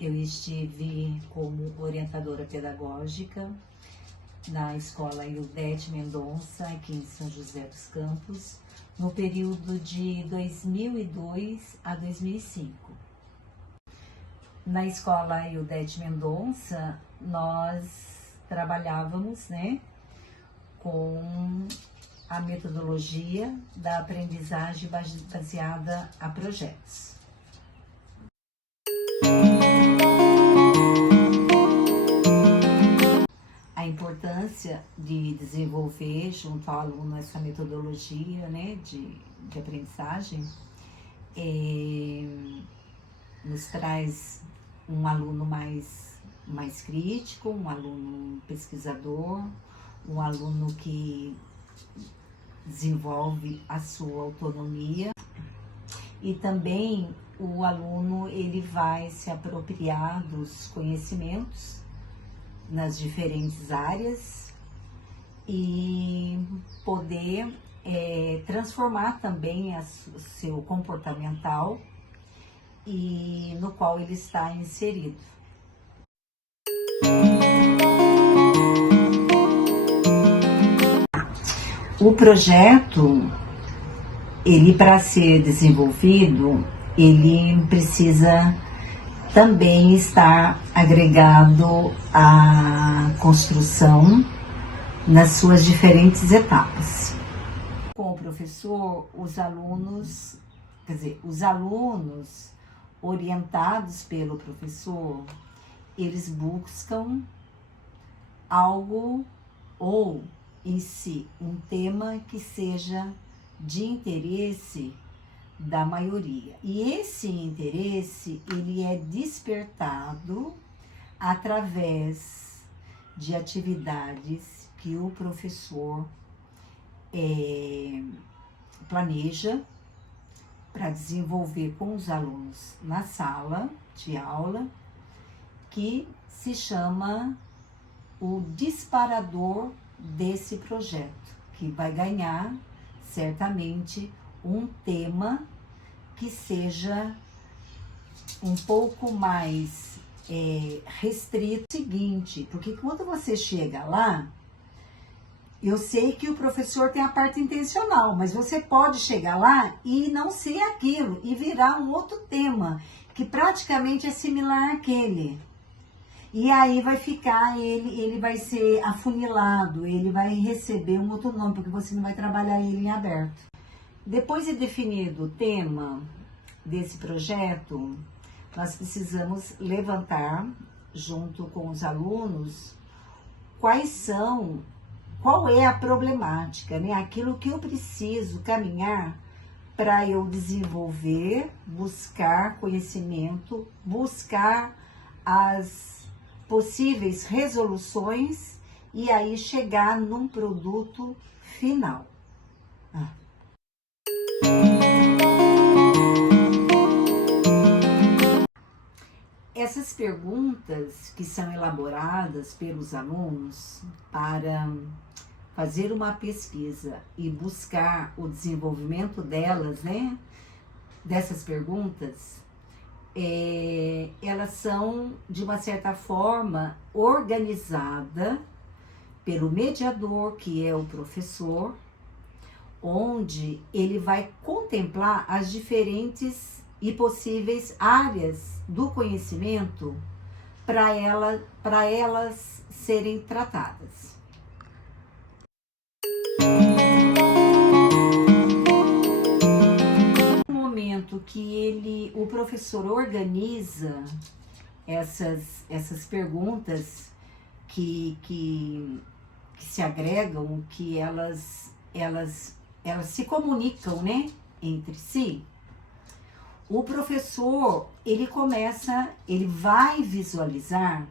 eu estive como orientadora pedagógica na escola Ildete Mendonça, aqui em São José dos Campos, no período de 2002 a 2005. Na escola Ildete Mendonça, nós trabalhávamos, com a metodologia da aprendizagem baseada a projetos. A importância de desenvolver junto ao aluno essa metodologia, de aprendizagem nos traz um aluno mais crítico, um aluno pesquisador, um aluno que desenvolve a sua autonomia, e também o aluno ele vai se apropriar dos conhecimentos nas diferentes áreas e poder transformar também o seu comportamental e no qual ele está inserido. O projeto, ele para ser desenvolvido, ele precisa também estar agregado à construção nas suas diferentes etapas. Com o professor, os alunos orientados pelo professor, eles buscam algo ou em si um tema que seja de interesse da maioria. E esse interesse, ele é despertado através de atividades que o professor planeja para desenvolver com os alunos na sala de aula, que se chama o disparador desse projeto, que vai ganhar certamente um tema que seja um pouco mais restrito. Seguinte, porque quando você chega lá, eu sei que o professor tem a parte intencional, mas você pode chegar lá e não ser aquilo, e virar um outro tema, que praticamente é similar àquele. E aí vai ficar, ele vai ser afunilado, ele vai receber um outro nome, porque você não vai trabalhar ele em aberto. Depois de definido o tema desse projeto, nós precisamos levantar, junto com os alunos, qual é a problemática, aquilo que eu preciso caminhar para eu desenvolver, buscar conhecimento, buscar as possíveis resoluções e aí chegar num produto final. Essas perguntas que são elaboradas pelos alunos para fazer uma pesquisa e buscar o desenvolvimento delas, dessas perguntas, elas são, de uma certa forma, organizadas pelo mediador, que é o professor, onde ele vai contemplar as diferentes e possíveis áreas do conhecimento para elas serem tratadas. No momento que o professor organiza essas perguntas que se agregam, que elas se comunicam, entre si, o professor, ele vai visualizar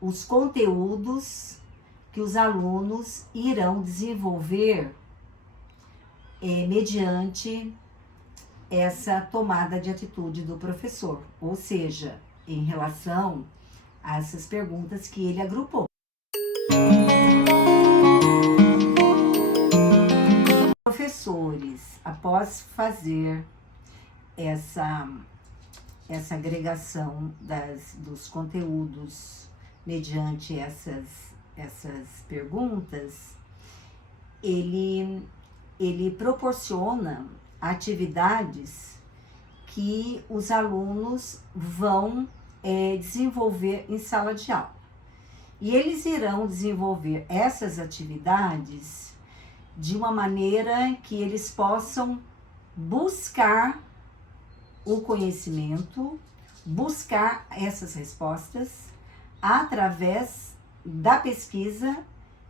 os conteúdos que os alunos irão desenvolver mediante essa tomada de atitude do professor, ou seja, em relação a essas perguntas que ele agrupou. Professores, após fazer essa agregação dos conteúdos mediante essas perguntas, ele proporciona atividades que os alunos vão desenvolver em sala de aula. E eles irão desenvolver essas atividades de uma maneira que eles possam buscar o conhecimento, buscar essas respostas através da pesquisa,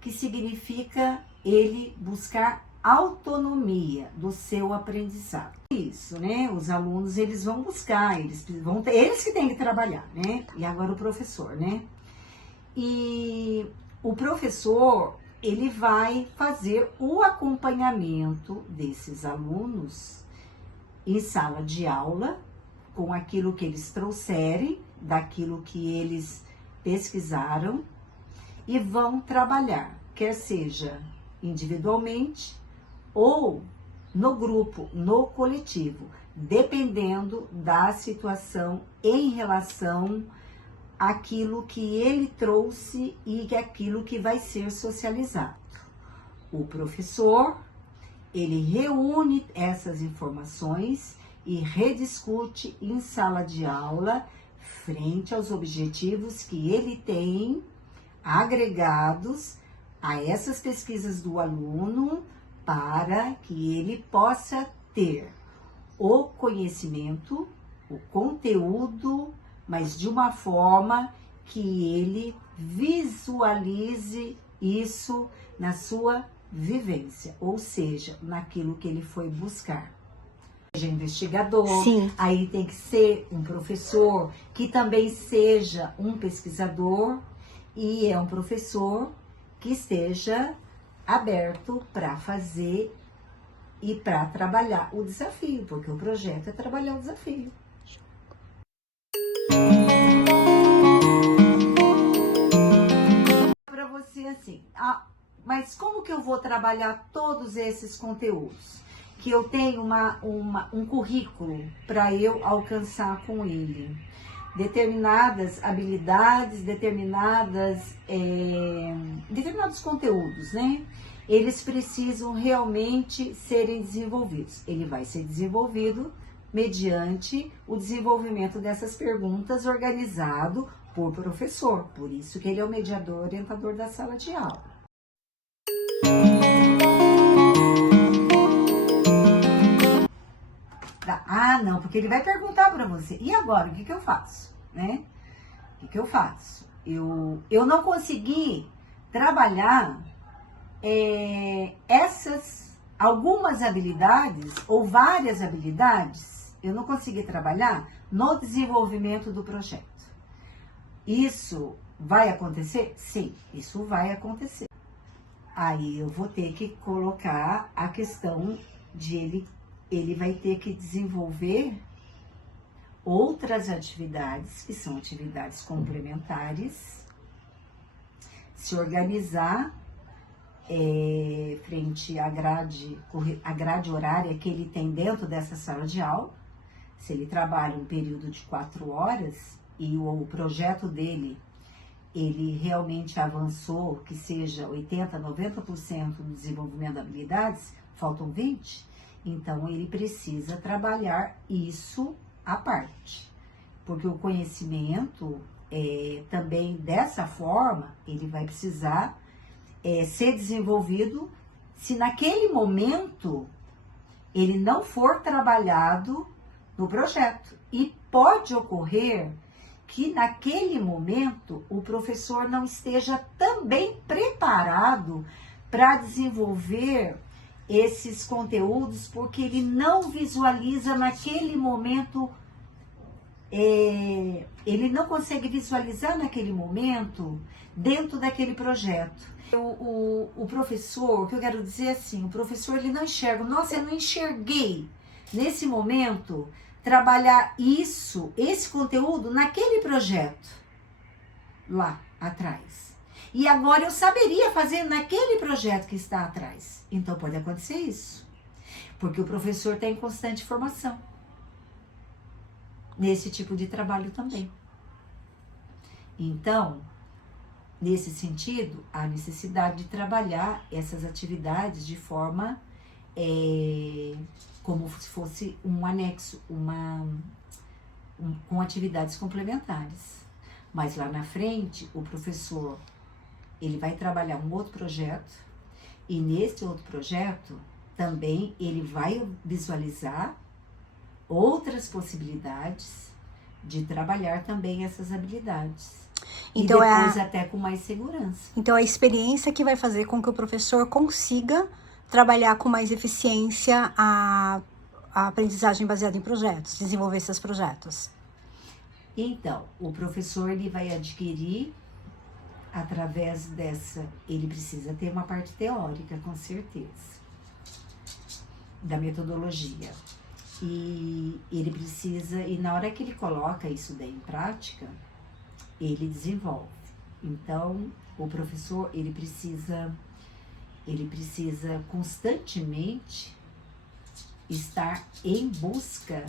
que significa ele buscar autonomia do seu aprendizado. Isso, né? Os alunos, eles vão buscar, eles que têm que trabalhar, né? E agora o professor, né? E o professor, ele vai fazer o acompanhamento desses alunos em sala de aula, com aquilo que eles trouxerem, daquilo que eles pesquisaram, e vão trabalhar, quer seja individualmente ou no grupo, no coletivo, dependendo da situação em relação àquilo que ele trouxe e aquilo que vai ser socializado. O professor, ele reúne essas informações e rediscute em sala de aula, frente aos objetivos que ele tem agregados a essas pesquisas do aluno, para que ele possa ter o conhecimento, o conteúdo, mas de uma forma que ele visualize isso na sua vivência, ou seja, naquilo que ele foi buscar. Seja investigador, sim, aí tem que ser um professor que também seja um pesquisador, e é um professor que esteja aberto para fazer e para trabalhar o desafio, porque o projeto é trabalhar o desafio. Para você assim, mas como que eu vou trabalhar todos esses conteúdos? Que eu tenho um currículo para eu alcançar com ele. Determinadas habilidades, determinados conteúdos, né? Eles precisam realmente serem desenvolvidos. Ele vai ser desenvolvido mediante o desenvolvimento dessas perguntas organizado por professor. Por isso que ele é o mediador orientador da sala de aula. Não, porque ele vai perguntar para você, e agora, o que eu faço, né? O que eu faço? Eu não consegui trabalhar algumas habilidades, ou várias habilidades, eu não consegui trabalhar no desenvolvimento do projeto. Isso vai acontecer? Sim, isso vai acontecer. Aí eu vou ter que colocar a questão de ele vai ter que desenvolver outras atividades, que são atividades complementares, se organizar frente à grade horária que ele tem dentro dessa sala de aula. Se ele trabalha um período de 4 horas e o projeto dele, ele realmente avançou, que seja 80%, 90% no desenvolvimento de habilidades, faltam 20%, então ele precisa trabalhar isso à parte. Porque o conhecimento, também dessa forma, ele vai precisar ser desenvolvido se naquele momento ele não for trabalhado no projeto. E pode ocorrer que naquele momento o professor não esteja também preparado para desenvolver esses conteúdos, porque ele não visualiza naquele momento, ele não consegue visualizar naquele momento dentro daquele projeto. O professor, o que eu quero dizer assim, o professor ele não enxerga, nossa, eu não enxerguei nesse momento trabalhar esse conteúdo naquele projeto lá atrás. E agora eu saberia fazer naquele projeto que está atrás. Então pode acontecer isso, porque o professor está em constante formação. nesse tipo de trabalho também. Então, nesse sentido, há necessidade de trabalhar essas atividades de forma como se fosse um anexo, com atividades complementares. Mas lá na frente, o professor ele vai trabalhar um outro projeto, e nesse outro projeto também ele vai visualizar outras possibilidades de trabalhar também essas habilidades. Então, e depois até com mais segurança. Então, a experiência que vai fazer com que o professor consiga trabalhar com mais eficiência a aprendizagem baseada em projetos, desenvolver esses projetos. Então, o professor ele vai adquirir, através dessa, ele precisa ter uma parte teórica, com certeza, da metodologia. E ele precisa, e na hora que ele coloca isso daí em prática, ele desenvolve. Então, o professor, ele precisa constantemente estar em busca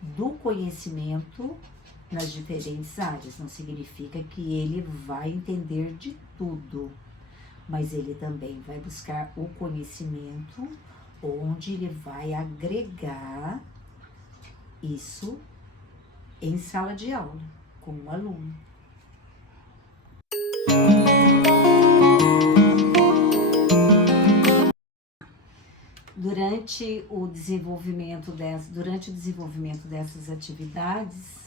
do conhecimento nas diferentes áreas. Não significa que ele vai entender de tudo, mas ele também vai buscar o conhecimento onde ele vai agregar isso em sala de aula, com o aluno. Durante o desenvolvimento dessas atividades,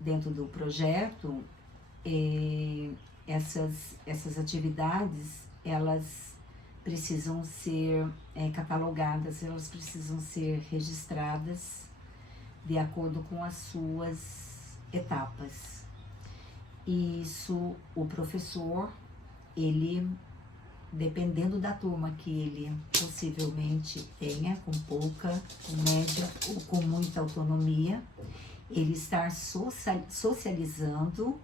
dentro do projeto, essas atividades, elas precisam ser catalogadas, elas precisam ser registradas de acordo com as suas etapas. E isso, o professor, ele, dependendo da turma que ele possivelmente tenha, com pouca, com média ou com muita autonomia, ele estar socializando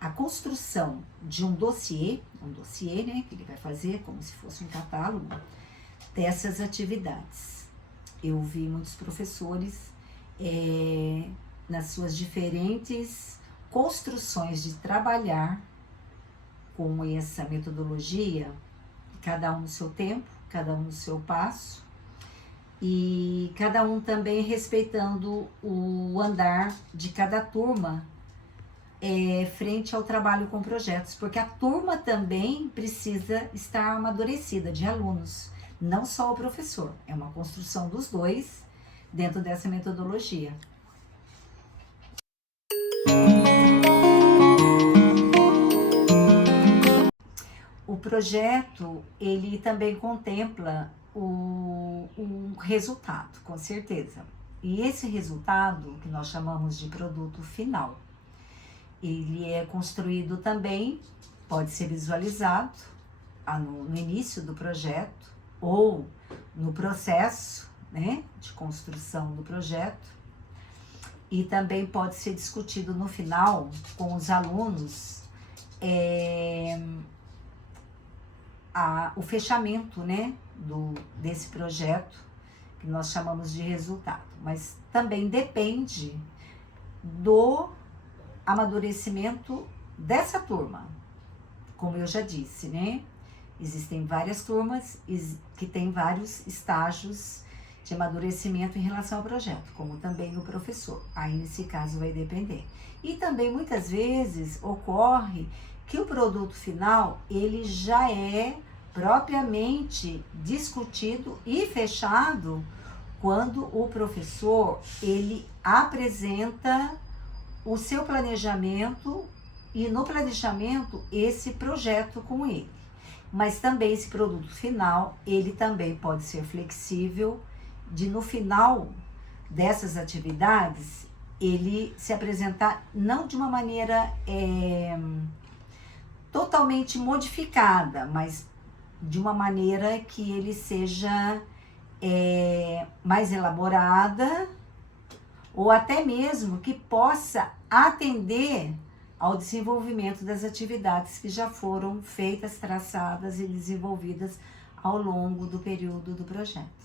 a construção de um dossiê, né, que ele vai fazer como se fosse um catálogo dessas atividades. Eu vi muitos professores nas suas diferentes construções de trabalhar com essa metodologia, cada um no seu tempo, cada um no seu passo, e cada um também respeitando o andar de cada turma frente ao trabalho com projetos, porque a turma também precisa estar amadurecida de alunos, não só o professor, é uma construção dos dois dentro dessa metodologia. O projeto, ele também contempla o resultado, com certeza. E esse resultado, que nós chamamos de produto final, ele é construído também, pode ser visualizado no início do projeto ou no processo, né, de construção do projeto, e também pode ser discutido no final com os alunos o fechamento, né, desse projeto, que nós chamamos de resultado. Mas também depende do amadurecimento dessa turma. Como eu já disse, né, existem várias turmas que têm vários estágios de amadurecimento em relação ao projeto, como também no professor. Aí, nesse caso, vai depender. E também, muitas vezes, ocorre que o produto final, ele já é propriamente discutido e fechado quando o professor, ele apresenta o seu planejamento e no planejamento esse projeto com ele. Mas também esse produto final, ele também pode ser flexível, de no final dessas atividades, ele se apresentar não de uma maneira totalmente modificada, mas de uma maneira que ele seja mais elaborada, ou até mesmo que possa atender ao desenvolvimento das atividades que já foram feitas, traçadas e desenvolvidas ao longo do período do projeto.